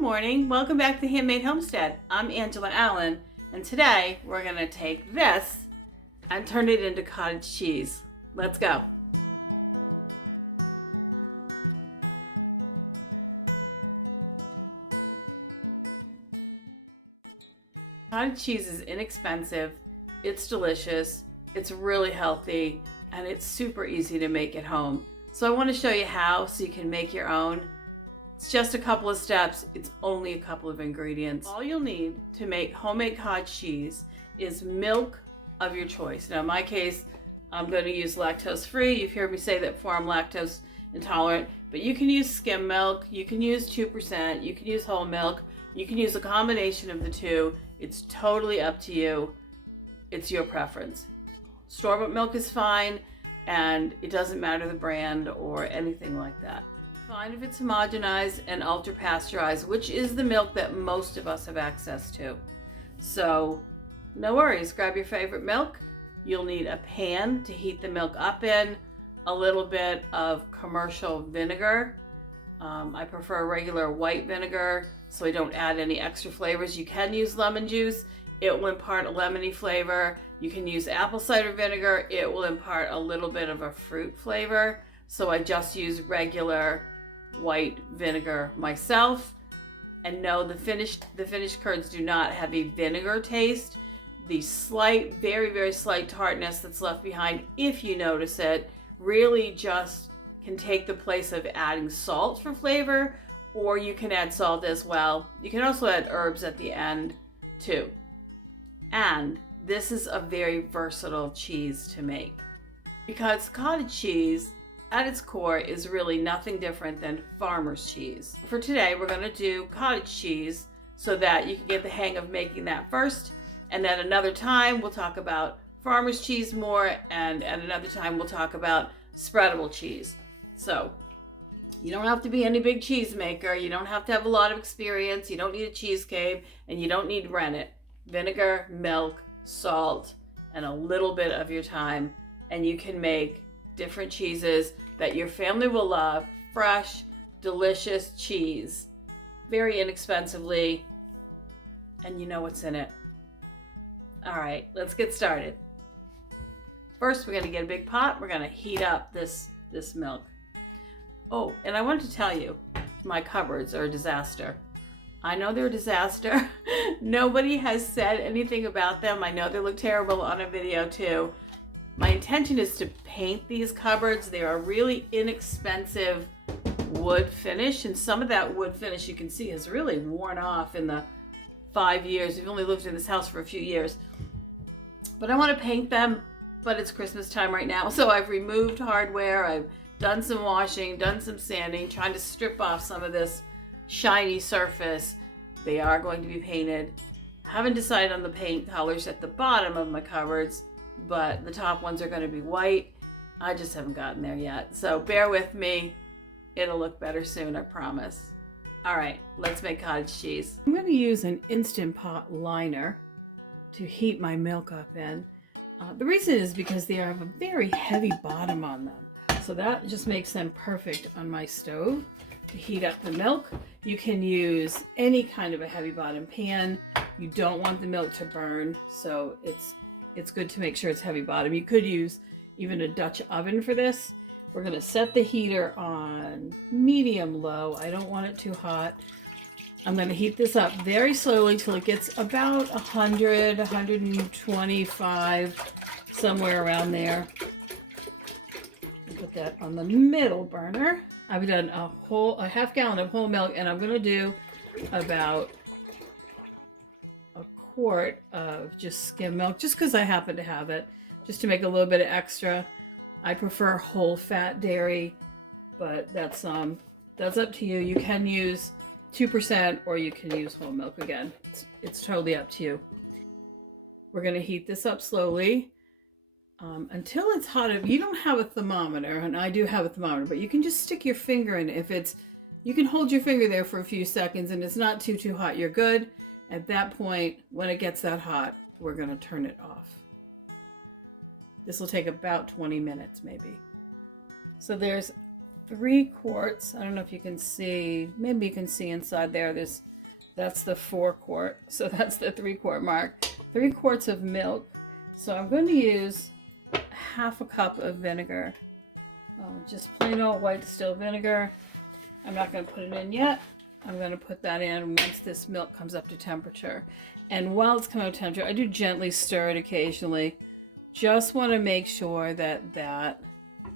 Good morning. Welcome back to Handmade Homestead. I'm Angela Allen, and today we're going to take this and turn it into cottage cheese. Let's go. Cottage cheese is inexpensive, it's delicious, it's really healthy, and it's super easy to make at home. So I want to show you how so you can make your own. It's just a couple of steps. It's only a couple of ingredients. All you'll need to make homemade cottage cheese is milk of your choice. Now in my case, I'm going to use lactose free. You've heard me say that before, I'm lactose intolerant, but you can use skim milk, you can use 2%, you can use whole milk, you can use a combination of the two. It's totally up to you. It's your preference. Store-bought milk is fine, and it doesn't matter the brand or anything like that. Fine if it's homogenized and ultra pasteurized, which is the milk that most of us have access to. So no worries, grab your favorite milk. You'll need a pan to heat the milk up in, a little bit of commercial vinegar. I prefer regular white vinegar so I don't add any extra flavors. You can use lemon juice. It will impart a lemony flavor. You can use apple cider vinegar. It will impart a little bit of a fruit flavor. So I just use regular white vinegar myself. And no, the finished curds do not have a vinegar taste. The slight, very, very slight tartness that's left behind, if you notice it, really just can take the place of adding salt for flavor, or you can add salt as well. You can also add herbs at the end too. And this is a very versatile cheese to make because cottage cheese at its core is really nothing different than farmer's cheese. For today, we're going to do cottage cheese so that you can get the hang of making that first. And then another time, we'll talk about farmer's cheese more. And at another time, we'll talk about spreadable cheese. So you don't have to be any big cheese maker. You don't have to have a lot of experience. You don't need a cheese cave, and you don't need rennet. Vinegar, milk, salt, and a little bit of your time. And you can make different cheeses that your family will love. Fresh, delicious cheese, very inexpensively, and you know what's in it. All right, let's get started. First, we're going to get a big pot. We're going to heat up this milk. Oh, and I wanted to tell you, my cupboards are a disaster. I know they're a disaster. Nobody has said anything about them. I know they look terrible on a video too. My intention is to paint these cupboards. They are really inexpensive wood finish, and some of that wood finish you can see has really worn off in the 5 years. We've only lived in this house for a few years. But I want to paint them, but it's Christmas time right now, so I've removed hardware. I've done some washing, done some sanding, trying to strip off some of this shiny surface. They are going to be painted. Haven't decided on the paint colors at the bottom of my cupboards, but the top ones are going to be white. I just haven't gotten there yet, so bear with me. It'll look better soon, I promise. All right, let's make cottage cheese. I'm going to use an Instant Pot liner to heat my milk up in. The reason is because they have a very heavy bottom on them, so that just makes them perfect on my stove to heat up the milk. You can use any kind of a heavy bottom pan. You don't want the milk to burn, so it's good to make sure it's heavy bottom. You could use even a Dutch oven for this. We're going to set the heater on medium low. I don't want it too hot. I'm going to heat this up very slowly till it gets about 100, 125, somewhere around there. Put that on the middle burner. I've done a half gallon of whole milk, and I'm going to do about a quart of just skim milk, just because I happen to have it, just to make a little bit of extra. I prefer whole fat dairy, but that's up to you. You can use 2% or you can use whole milk again. It's totally up to you. We're going to heat this up slowly until it's hot. If you don't have a thermometer, and I do have a thermometer, but you can just stick your finger in it. You can hold your finger there for a few seconds and it's not too hot, you're good. At that point, when it gets that hot, we're going to turn it off. This will take about 20 minutes maybe. So there's 3 quarts. I don't know if you can see, maybe you can see inside there. That's the 4 quart. So that's the 3 quart mark. 3 quarts of milk. So I'm going to use half a cup of vinegar. Just plain old white distilled vinegar. I'm not going to put it in yet. I'm going to put that in once this milk comes up to temperature. And while it's coming up to temperature, I do gently stir it occasionally. Just want to make sure that that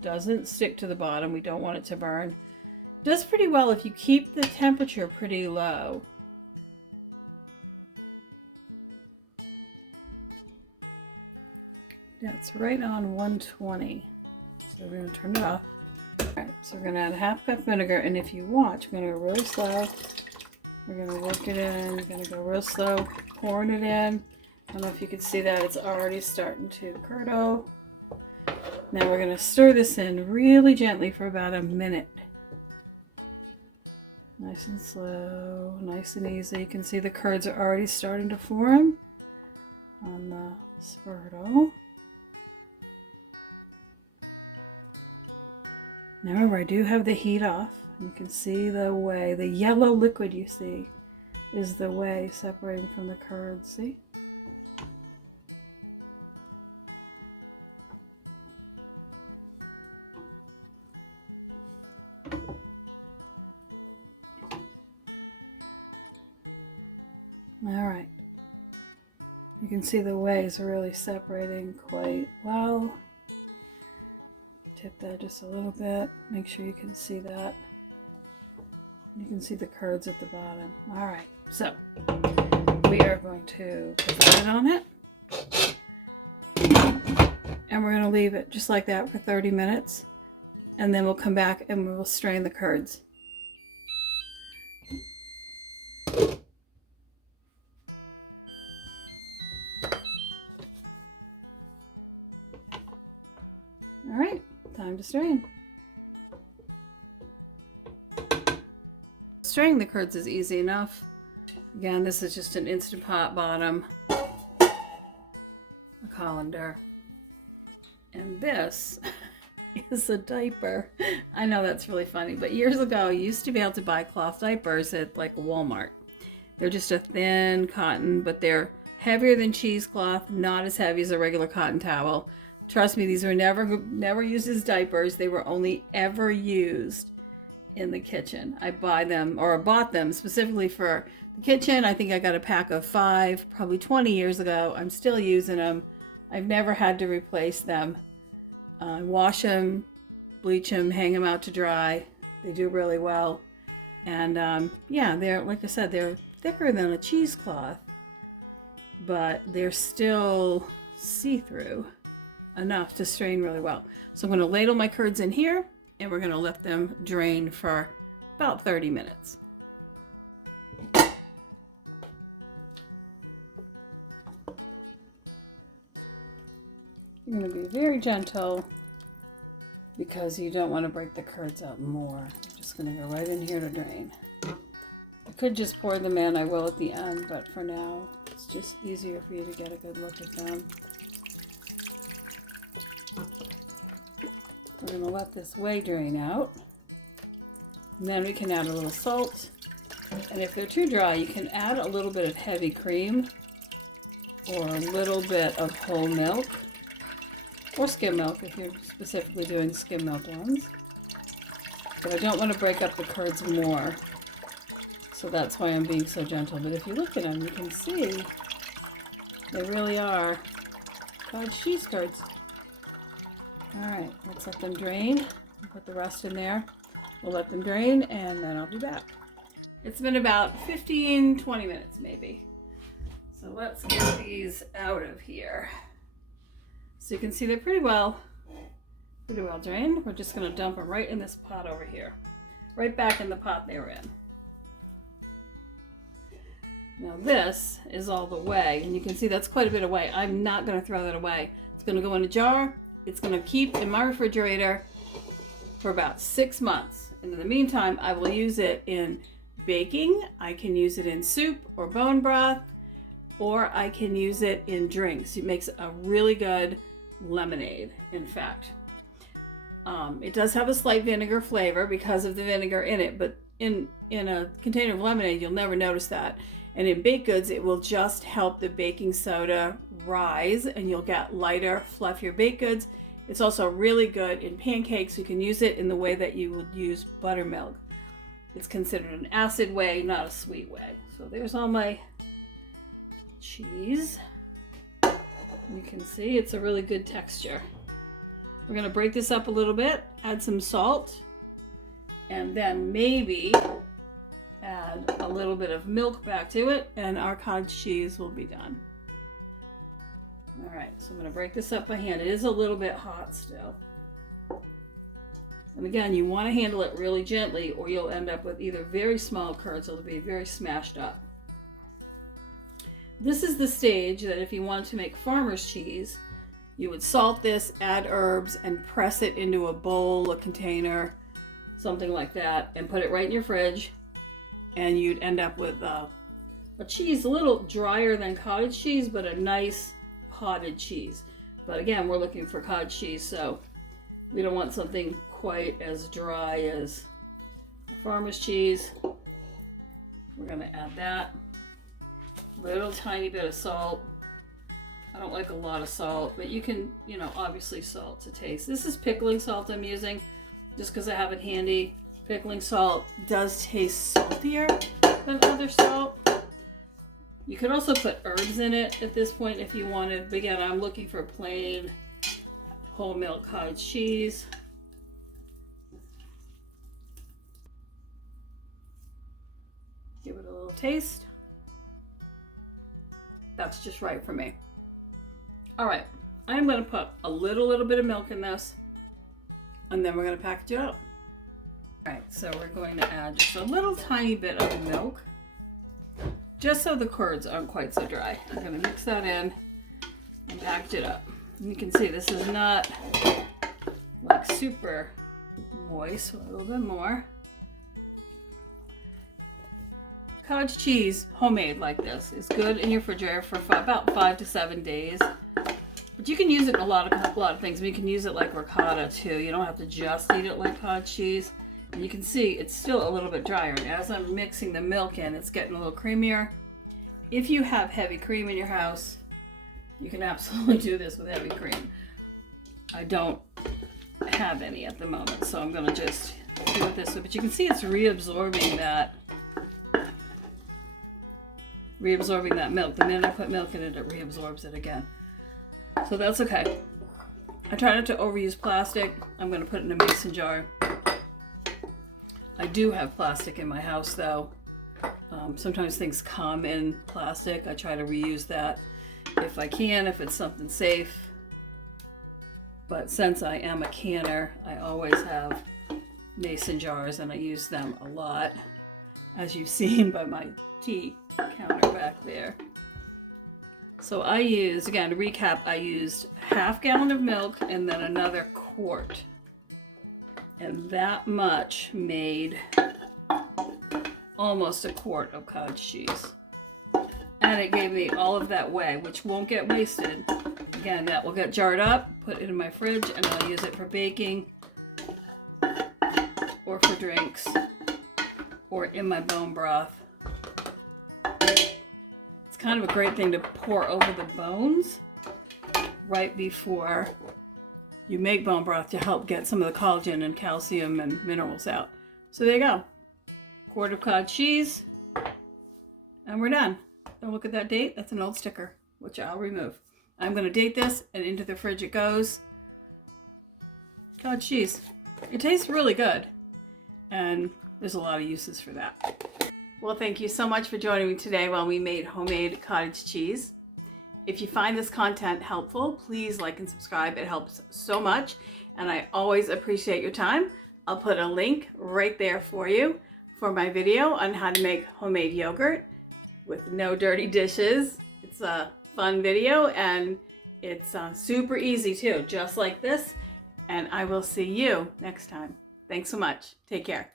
doesn't stick to the bottom. We don't want it to burn. It does pretty well if you keep the temperature pretty low. That's right on 120. So we're going to turn it off. Alright, so we're going to add a half cup vinegar, and if you watch, we're going to go really slow. We're going to work it in. We're going to go real slow, pouring it in. I don't know if you can see that. It's already starting to curdle. Now we're going to stir this in really gently for about a minute. Nice and slow, nice and easy. You can see the curds are already starting to form on the spurtle. Now remember, I do have the heat off. You can see the whey. The yellow liquid you see is the whey separating from the curds. See? All right. You can see the whey is really separating quite well. Tip that just a little bit. Make sure you can see that. You can see the curds at the bottom. All right, so we are going to put the lid on it. And we're going to leave it just like that for 30 minutes. And then we'll come back and we'll strain the curds. All right, time to strain. Straining the curds is easy enough. Again, this is just an Instant Pot bottom, a colander, and this is a diaper. I know that's really funny, but years ago you used to be able to buy cloth diapers at like Walmart. They're just a thin cotton, but they're heavier than cheesecloth, not as heavy as a regular cotton towel. Trust me, these were never used as diapers. They were only ever used in the kitchen. I bought them specifically for the kitchen. I think I got a pack of 5, probably 20 years ago. I'm still using them. I've never had to replace them. Wash them, bleach them, hang them out to dry. They do really well. And yeah, they're, like I said, they're thicker than a cheesecloth, but they're still see-through enough to strain really well. So I'm going to ladle my curds in here, and we're going to let them drain for about 30 minutes. You're going to be very gentle because you don't want to break the curds out more. I'm just going to go right in here to drain. I could just pour them in. I will at the end, but for now it's just easier for you to get a good look at them. We're going to let this whey drain out, and then we can add a little salt, and if they're too dry you can add a little bit of heavy cream or a little bit of whole milk or skim milk if you're specifically doing skim milk ones. But I don't want to break up the curds more, so that's why I'm being so gentle. But if you look at them, you can see they really are cottage cheese curds. Alright, let's let them drain. Put the rest in there. We'll let them drain and then I'll be back. It's been about 15-20 minutes maybe. So let's get these out of here. So you can see they're pretty well drained. We're just going to dump them right in this pot over here. Right back in the pot they were in. Now this is all the whey, and you can see that's quite a bit of whey. I'm not going to throw that away. It's going to go in a jar. It's going to keep in my refrigerator for about 6 months. And in the meantime, I will use it in baking. I can use it in soup or bone broth, or I can use it in drinks. It makes a really good lemonade, in fact. It does have a slight vinegar flavor because of the vinegar in it, but in a container of lemonade, you'll never notice that. And in baked goods, it will just help the baking soda rise and you'll get lighter, fluffier baked goods. It's also really good in pancakes. You can use it in the way that you would use buttermilk. It's considered an acid way, not a sweet way. So there's all my cheese. You can see it's a really good texture. We're going to break this up a little bit, add some salt, and then maybe add a little bit of milk back to it, and our cottage cheese will be done. All right, so I'm going to break this up by hand. It is a little bit hot still. And again, you want to handle it really gently or you'll end up with either very small curds or they'll be very smashed up. This is the stage that if you want to make farmer's cheese, you would salt this, add herbs, and press it into a bowl, a container, something like that, and put it right in your fridge. And you'd end up with a cheese a little drier than cottage cheese, but a nice potted cheese. But again, we're looking for cottage cheese, so we don't want something quite as dry as the farmer's cheese. We're going to add that. Little tiny bit of salt. I don't like a lot of salt, but you can, obviously salt to taste. This is pickling salt I'm using just because I have it handy. Pickling salt does taste saltier than other salt. You could also put herbs in it at this point if you wanted. But again, I'm looking for plain whole milk cottage cheese. Give it a little taste. That's just right for me. All right, I'm going to put a little bit of milk in this, and then we're going to package it up. All right, so we're going to add just a little tiny bit of milk, just so the curds aren't quite so dry. I'm going to mix that in and package it up. And you can see this is not like super moist, so a little bit more. Cottage cheese, homemade like this, is good in your refrigerator for about 5 to 7 days. But you can use it in a lot of things. You can use it like ricotta too. You don't have to just eat it like cottage cheese. And you can see it's still a little bit drier. And as I'm mixing the milk in, it's getting a little creamier. If you have heavy cream in your house, you can absolutely do this with heavy cream. I don't have any at the moment, so I'm going to just do it this way. But you can see it's reabsorbing that milk. The minute I put milk in it, it reabsorbs it again. So that's okay. I try not to overuse plastic. I'm going to put it in a mason jar. I do have plastic in my house though. Sometimes things come in plastic. I try to reuse that if I can, if it's something safe. But since I am a canner, I always have mason jars and I use them a lot, as you've seen by my tea counter back there. So I used, again to recap, I used ½ gallon of milk and then another quart. And that much made almost a quart of cottage cheese. And it gave me all of that whey, which won't get wasted. Again, that will get jarred up, put it in my fridge, and I'll use it for baking or for drinks or in my bone broth. It's kind of a great thing to pour over the bones right before you make bone broth to help get some of the collagen and calcium and minerals out. So there you go. Quart of cottage cheese, and we're done. Don't look at that date. That's an old sticker, which I'll remove. I'm going to date this, and into the fridge it goes. Cottage cheese. It tastes really good, and there's a lot of uses for that. Well, thank you so much for joining me today while we made homemade cottage cheese. If you find this content helpful, please like and subscribe. It helps so much, and I always appreciate your time. I'll put a link right there for you for my video on how to make homemade yogurt with no dirty dishes. It's a fun video, and it's super easy too, just like this. And I will see you next time. Thanks so much. Take care.